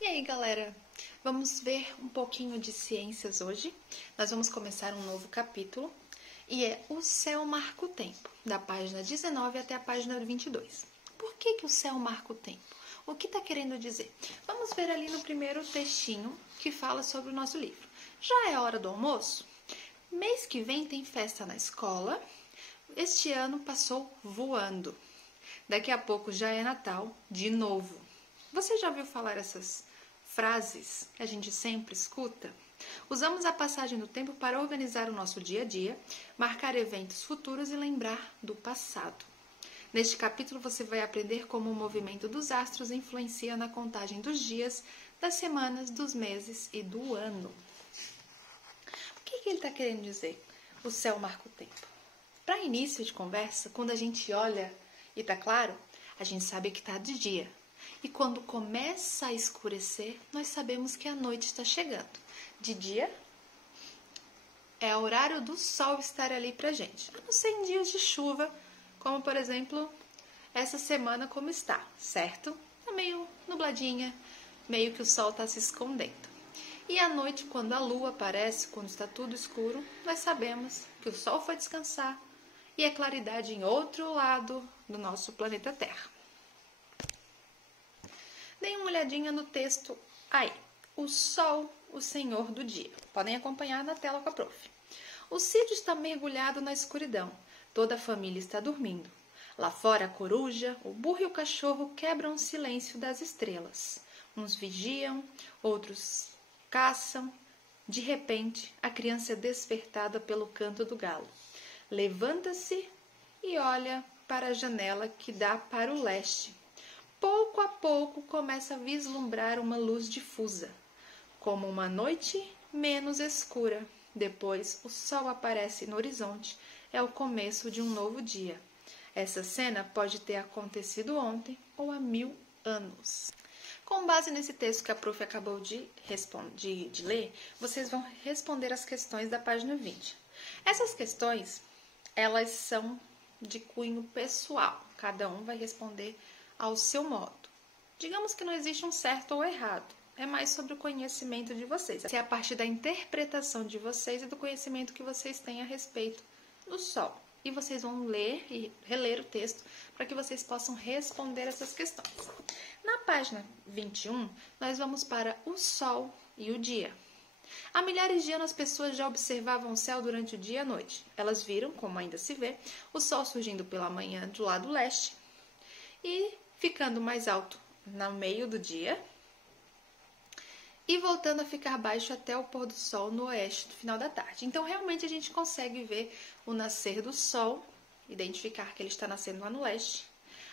E aí, galera, vamos ver um pouquinho de ciências hoje. Nós vamos começar um novo capítulo e é O Céu Marca o Tempo, da página 19 até a página 22. Por que o céu marca o tempo? O que está querendo dizer? Vamos ver ali no primeiro textinho que fala sobre o nosso livro. Já é hora do almoço? Mês que vem tem festa na escola. Este ano passou voando. Daqui a pouco já é Natal de novo. Você já ouviu falar essas frases que a gente sempre escuta? Usamos a passagem do tempo para organizar o nosso dia a dia, marcar eventos futuros e lembrar do passado. Neste capítulo você vai aprender como o movimento dos astros influencia na contagem dos dias, das semanas, dos meses e do ano. O que ele está querendo dizer? O céu marca o tempo. Para início de conversa, quando a gente olha e está claro, a gente sabe que está de dia. E quando começa a escurecer, nós sabemos que a noite está chegando. De dia é o horário do sol estar ali pra gente. A não ser em dias de chuva, como por exemplo, essa semana como está, certo? É meio nubladinha, meio que o sol está se escondendo. E à noite, quando a lua aparece, quando está tudo escuro, nós sabemos que o sol foi descansar e é claridade em outro lado do nosso planeta Terra. Deem uma olhadinha no texto aí. O sol, o senhor do dia. Podem acompanhar na tela com a prof. O sítio está mergulhado na escuridão. Toda a família está dormindo. Lá fora, a coruja, o burro e o cachorro quebram o silêncio das estrelas. Uns vigiam, outros caçam. De repente, a criança é despertada pelo canto do galo. Levanta-se e olha para a janela que dá para o leste. Pouco a pouco começa a vislumbrar uma luz difusa, como uma noite menos escura. Depois o sol aparece no horizonte, é o começo de um novo dia. Essa cena pode ter acontecido ontem ou há 1000 anos. Com base nesse texto que a prof acabou de ler, vocês vão responder as questões da página 20. Essas questões, elas são de cunho pessoal, cada um vai responder ao seu modo. Digamos que não existe um certo ou errado, é mais sobre o conhecimento de vocês. É a partir da interpretação de vocês e do conhecimento que vocês têm a respeito do Sol. E vocês vão ler e reler o texto para que vocês possam responder essas questões. Na página 21, nós vamos para o Sol e o dia. Há milhares de anos as pessoas já observavam o céu durante o dia e a noite. Elas viram, como ainda se vê, o Sol surgindo pela manhã do lado leste e ficando mais alto no meio do dia e voltando a ficar baixo até o pôr do sol no oeste do final da tarde. Então, realmente, a gente consegue ver o nascer do sol, identificar que ele está nascendo lá no leste.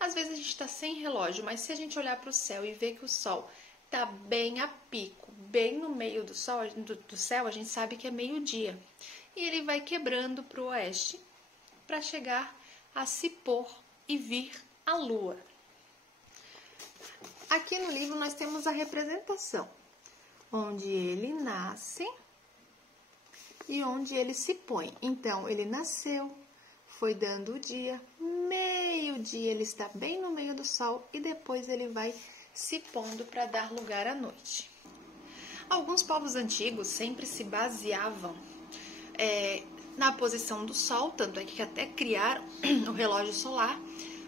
Às vezes, a gente está sem relógio, mas se a gente olhar para o céu e ver que o sol está bem a pico, bem no meio do céu, a gente sabe que é meio-dia. E ele vai quebrando para o oeste para chegar a se pôr e vir a lua. Aqui no livro nós temos a representação, onde ele nasce e onde ele se põe. Então, ele nasceu, foi dando o dia, meio-dia ele está bem no meio do sol e depois ele vai se pondo para dar lugar à noite. Alguns povos antigos sempre se baseavam na posição do sol, tanto é que até criaram o relógio solar.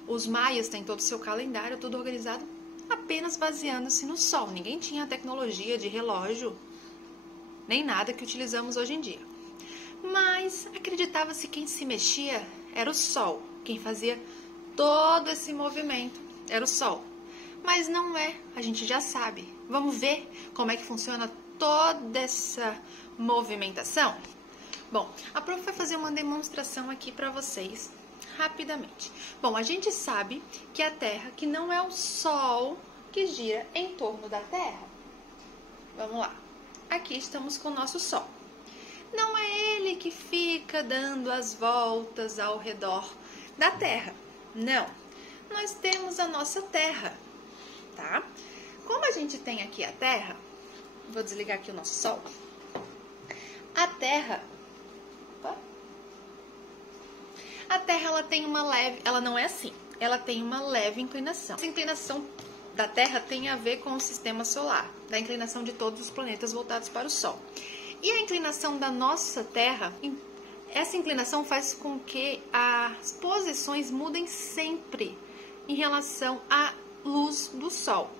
Os maias têm todo o seu calendário, tudo organizado apenas baseando-se no sol. Ninguém tinha a tecnologia de relógio, nem nada que utilizamos hoje em dia. Mas acreditava-se que quem se mexia era o sol. Quem fazia todo esse movimento era o sol. Mas não é, a gente já sabe. Vamos ver como é que funciona toda essa movimentação? Bom, a prof vai fazer uma demonstração aqui para vocês rapidamente. Bom, a gente sabe que a Terra, que não é o Sol que gira em torno da Terra. Vamos lá. Aqui estamos com o nosso Sol. Não é ele que fica dando as voltas ao redor da Terra. Não. Nós temos a nossa Terra, tá? Como a gente tem aqui a Terra, vou desligar aqui o nosso Sol. A Terra A Terra ela tem uma leve, ela não é assim, ela tem uma leve inclinação. Essa inclinação da Terra tem a ver com o sistema solar, da inclinação de todos os planetas voltados para o Sol. E a inclinação da nossa Terra, essa inclinação faz com que as posições mudem sempre em relação à luz do Sol.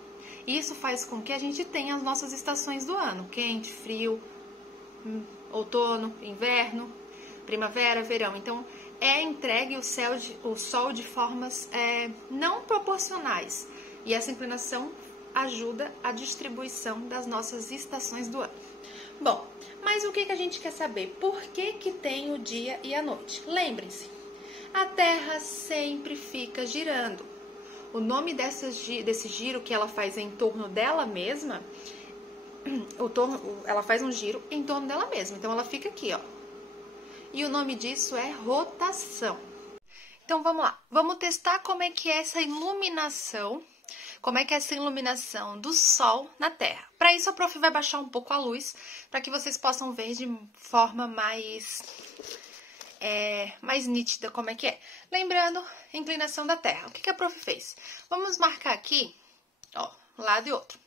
E isso faz com que a gente tenha as nossas estações do ano: quente, frio, outono, inverno, primavera, verão. Então, é entregue o Sol de formas não proporcionais. E essa inclinação ajuda a distribuição das nossas estações do ano. Bom, mas o que a gente quer saber? Por que tem o dia e a noite? Lembrem-se, a Terra sempre fica girando. O nome desse giro que ela faz em torno dela mesma, ela faz um giro em torno dela mesma. Então, ela fica aqui, ó. E o nome disso é rotação. Então, vamos lá. Vamos testar como é que é essa iluminação. Como é que é essa iluminação do Sol na Terra. Para isso, a prof vai baixar um pouco a luz, para que vocês possam ver de forma mais nítida como é que é. Lembrando, inclinação da Terra. O que a prof fez? Vamos marcar aqui, ó, um lado e outro.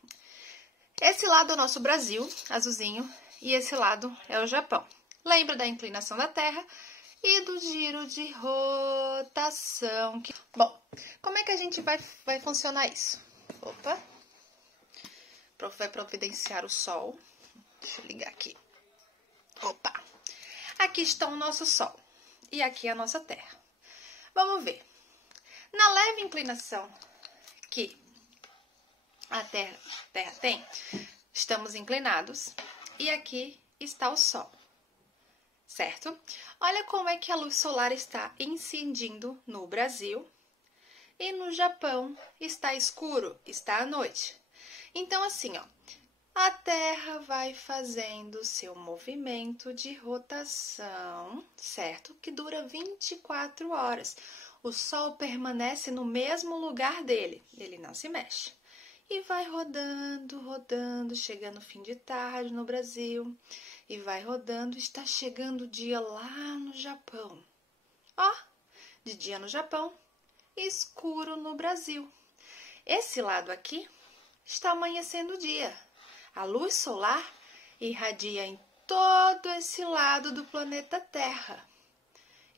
Esse lado é o nosso Brasil, azulzinho, e esse lado é o Japão. Lembra da inclinação da Terra e do giro de rotação. Bom, como é que a gente vai funcionar isso? Opa! O prof vai providenciar o Sol. Deixa eu ligar aqui. Opa! Aqui está o nosso Sol. E aqui é a nossa Terra. Vamos ver. Na leve inclinação que a Terra tem, estamos inclinados. E aqui está o Sol. Certo? Olha como é que a luz solar está incidindo no Brasil. E no Japão está escuro, está à noite. Então, assim, ó, a Terra vai fazendo seu movimento de rotação, certo? Que dura 24 horas. O Sol permanece no mesmo lugar dele, ele não se mexe. E vai rodando, rodando, chega no fim de tarde no Brasil. E vai rodando, está chegando o dia lá no Japão. Ó, de dia no Japão, escuro no Brasil. Esse lado aqui está amanhecendo o dia. A luz solar irradia em todo esse lado do planeta Terra.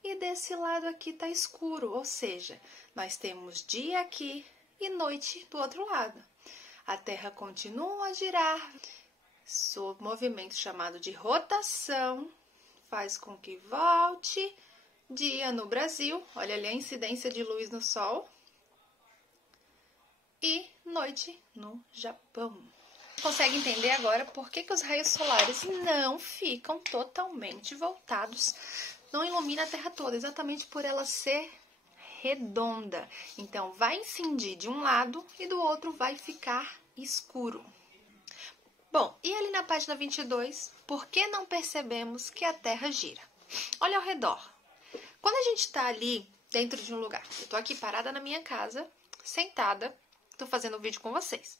E desse lado aqui está escuro, ou seja, nós temos dia aqui e noite do outro lado. A Terra continua a girar. Seu movimento chamado de rotação faz com que volte dia no Brasil. Olha ali a incidência de luz no Sol. E noite no Japão. Consegue entender agora por que os raios solares não ficam totalmente voltados, não ilumina a Terra toda, exatamente por ela ser redonda. Então, vai incidir de um lado e do outro vai ficar escuro. Bom, e ali na página 22, por que não percebemos que a Terra gira? Olha ao redor. Quando a gente está ali dentro de um lugar, eu estou aqui parada na minha casa, sentada, estou fazendo um vídeo com vocês.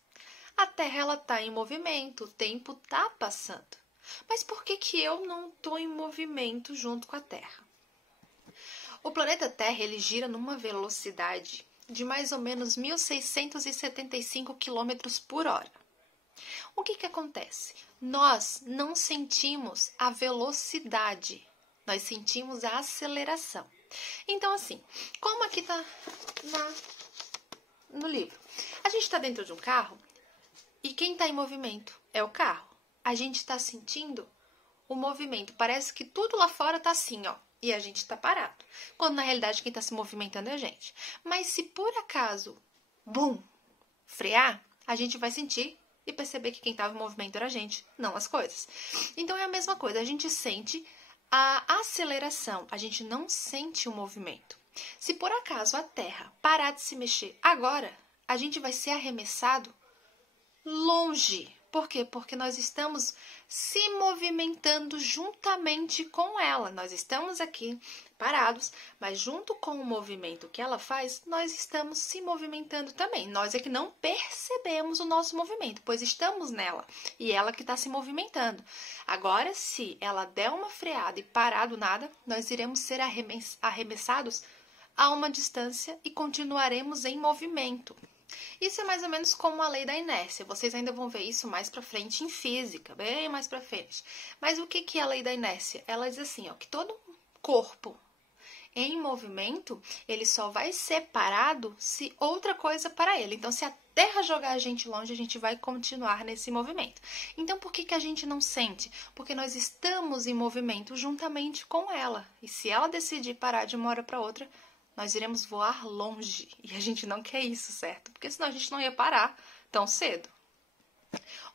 A Terra ela está em movimento, o tempo está passando. Mas por que eu não estou em movimento junto com a Terra? O planeta Terra ele gira numa velocidade de mais ou menos 1.675 km por hora. O que acontece? Nós não sentimos a velocidade, nós sentimos a aceleração. Então, assim, como aqui está no livro, a gente está dentro de um carro e quem está em movimento é o carro. A gente está sentindo o movimento, parece que tudo lá fora está assim, ó, e a gente está parado. Quando na realidade quem está se movimentando é a gente. Mas se por acaso, frear, a gente vai sentir e perceber que quem estava em movimento era a gente, não as coisas. Então é a mesma coisa, a gente sente a aceleração, a gente não sente o movimento. Se por acaso a Terra parar de se mexer agora, a gente vai ser arremessado longe Por quê? Porque nós estamos se movimentando juntamente com ela. Nós estamos aqui parados, mas junto com o movimento que ela faz, nós estamos se movimentando também. Nós é que não percebemos o nosso movimento, pois estamos nela e ela que está se movimentando. Agora, se ela der uma freada e parar do nada, nós iremos ser arremessados a uma distância e continuaremos em movimento. Isso é mais ou menos como a lei da inércia. Vocês ainda vão ver isso mais pra frente em física, bem mais pra frente. Mas o que é a lei da inércia? Ela diz assim, ó, que todo corpo em movimento, ele só vai ser parado se outra coisa parar ele. Então, se a Terra jogar a gente longe, a gente vai continuar nesse movimento. Então, por que a gente não sente? Porque nós estamos em movimento juntamente com ela. E se ela decidir parar de uma hora para outra, nós iremos voar longe. E a gente não quer isso, certo? Porque senão a gente não ia parar tão cedo.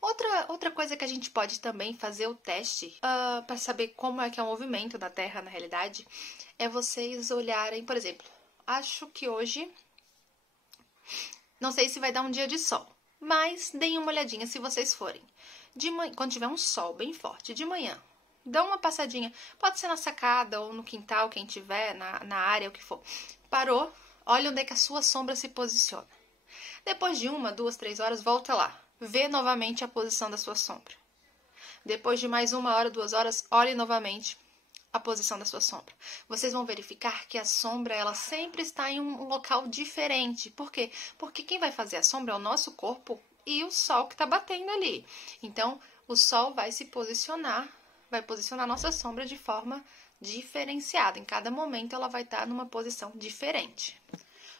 Outra coisa que a gente pode também fazer o teste para saber como é que é o movimento da Terra na realidade é vocês olharem, por exemplo, acho que hoje, não sei se vai dar um dia de sol, mas deem uma olhadinha se vocês forem. De manhã, quando tiver um sol bem forte, de manhã, dá uma passadinha, pode ser na sacada ou no quintal, quem tiver, na área, o que for. Parou, olha onde é que a sua sombra se posiciona. Depois de 1, 2, 3 horas, volta lá. Vê novamente a posição da sua sombra. Depois de mais 1 hora, 2 horas, olhe novamente a posição da sua sombra. Vocês vão verificar que a sombra ela sempre está em um local diferente. Por quê? Porque quem vai fazer a sombra é o nosso corpo e o sol que está batendo ali. Então, o sol vai posicionar a nossa sombra de forma diferenciada. Em cada momento, ela vai estar numa posição diferente.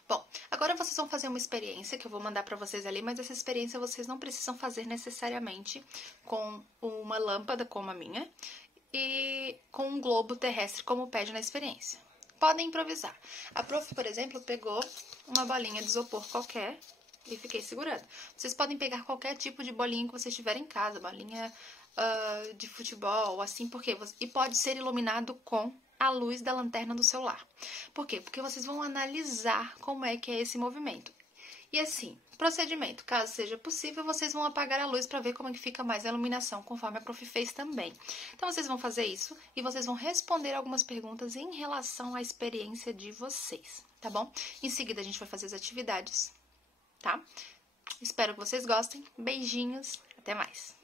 Bom, agora vocês vão fazer uma experiência que eu vou mandar para vocês ali, mas essa experiência vocês não precisam fazer necessariamente com uma lâmpada como a minha e com um globo terrestre como pede na experiência. Podem improvisar. A prof, por exemplo, pegou uma bolinha de isopor qualquer e fiquei segurando. Vocês podem pegar qualquer tipo de bolinha que vocês tiverem em casa, bolinha de futebol, assim, porque e pode ser iluminado com a luz da lanterna do celular. Por quê? Porque vocês vão analisar como é que é esse movimento. E assim, procedimento, caso seja possível, vocês vão apagar a luz para ver como é que fica mais a iluminação, conforme a prof fez também. Então, vocês vão fazer isso e vocês vão responder algumas perguntas em relação à experiência de vocês, tá bom? Em seguida, a gente vai fazer as atividades, tá? Espero que vocês gostem. Beijinhos, até mais!